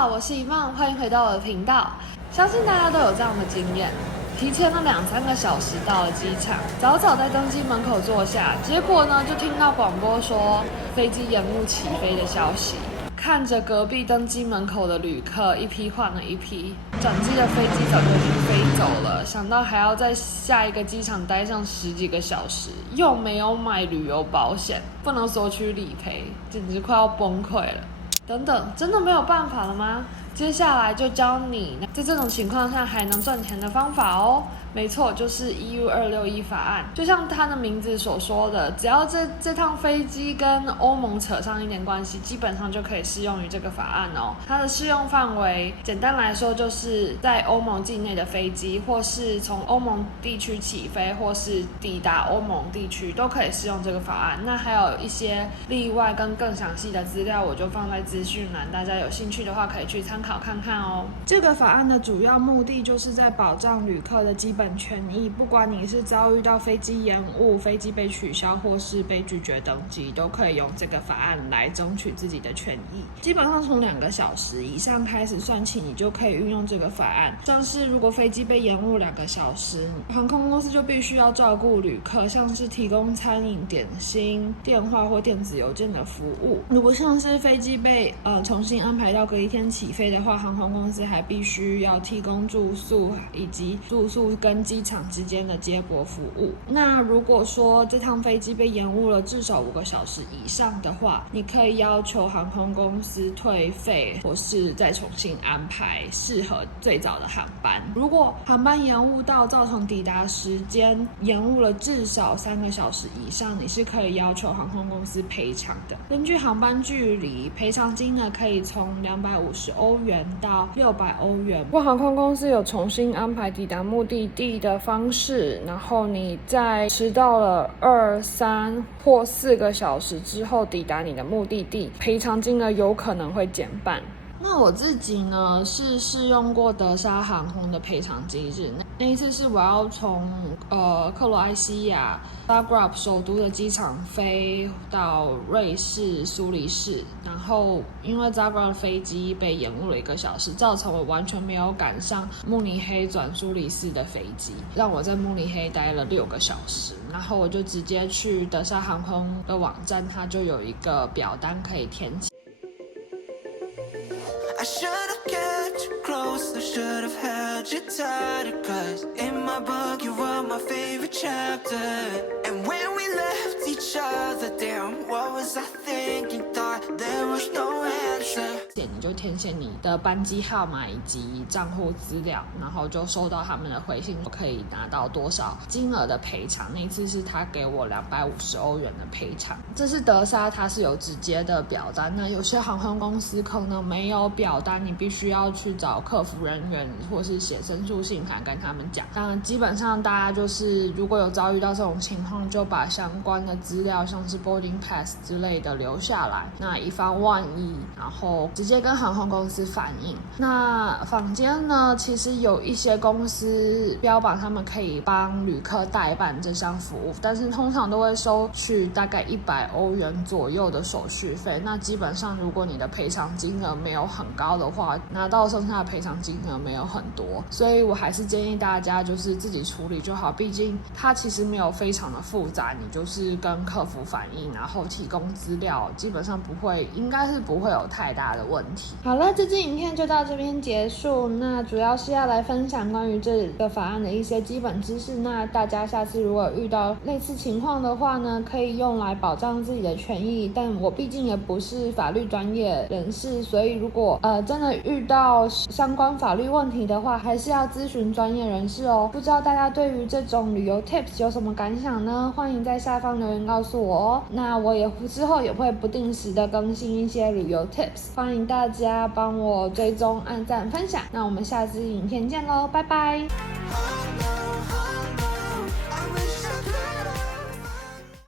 好，我是一梦，欢迎回到我的频道。相信大家都有这样的经验，提前了2-3个小时到了机场，早早在登机门口坐下，结果呢就听到广播说飞机延误起飞的消息。看着隔壁登机门口的旅客一批换了一批，转机的飞机早就已经飞走了，想到还要在下一个机场待上10几个小时，又没有买旅游保险，不能索取理赔，简直快要崩溃了。等等，真的没有办法了吗？接下来就教你在这种情况下还能赚钱的方法哦。没错，就是 EU261法案。就像它的名字所说的，只要这趟飞机跟欧盟扯上一点关系，基本上就可以适用于这个法案哦。它的适用范围，简单来说就是在欧盟境内的飞机，或是从欧盟地区起飞，或是抵达欧盟地区，都可以适用这个法案。那还有一些例外跟更详细的资料，我就放在资讯栏，大家有兴趣的话可以去参考看看哦。这个法案的主要目的就是在保障旅客的基本权益，不管你是遭遇到飞机延误、飞机被取消或是被拒绝登机，都可以用这个法案来争取自己的权益。基本上从2个小时以上开始算起，你就可以运用这个法案。像是如果飞机被延误2个小时，航空公司就必须要照顾旅客，像是提供餐饮、点心、电话或电子邮件的服务。如果像是飞机被重新安排到隔一天起飞的话，航空公司还必须要提供住宿以及住宿跟机场之间的接驳服务。那如果说这趟飞机被延误了至少5个小时以上的话，你可以要求航空公司退费或是再重新安排适合最早的航班。如果航班延误到造成抵达时间延误了至少3个小时以上，你是可以要求航空公司赔偿的。根据航班距离，赔偿金呢可以从250欧元到600欧元。如果航空公司有重新安排抵达目的地的方式，然后你在迟到了2、3或4个小时之后抵达你的目的地，赔偿金额有可能会减半。那我自己呢是试用过德沙航空的赔偿机制，那一次是我要从克罗埃西亚扎格拉布首都的机场飞到瑞士苏黎世，然后因为扎格拉布飞机被延误了1个小时，造成我完全没有赶上慕尼黑转苏黎世的飞机，让我在慕尼黑待了6个小时。然后我就直接去德沙航空的网站，它就有一个表单可以填写。I should have kept you close, I should have held you tighter, cause in my book you were my favorite chapter. And when we left each other, damn, what was I thinking? Thought there was no answer. 你就填写你的班机号码以及账户资料，然后就收到他们的回信，可以拿到多少金额的赔偿。那一次是他给我250欧元的赔偿。这是德沙，它是有直接的表单，那有些航空公司可能没有表单，你必须要去找客服人员或是写申诉信函跟他们讲。当然基本上大家就是如果有遭遇到这种情况，就把相关的资料像是 boarding pass 之类的留下来，那以防万一，然后直接跟航空公司反映。那坊间呢，其实有一些公司标榜他们可以帮旅客代办这项服务，但是通常都会收取大概100欧元左右的手续费。那基本上如果你的赔偿金额没有很高的话，拿到剩下的赔偿金额没有很多，所以我还是建议大家就是自己处理就好，毕竟它其实没有非常的复杂，你就是跟客服反映，然后提供资料，基本上应该是不会有太大的问题。好了，这支影片就到这边结束。那主要是要来分享关于这个法案的一些基本知识。那大家下次如果遇到类似情况的话呢，可以用来保障自己的权益。但我毕竟也不是法律专业人士，所以如果真的遇到相关法律问题的话，还是要咨询专业人士哦。不知道大家对于这种旅游 tips 有什么感想呢？欢迎在下方留言告诉我哦。那我之后也会不定时的更新一些旅游 tips， 欢迎大家帮我追踪、按赞、分享。那我们下支影片见咯，拜拜。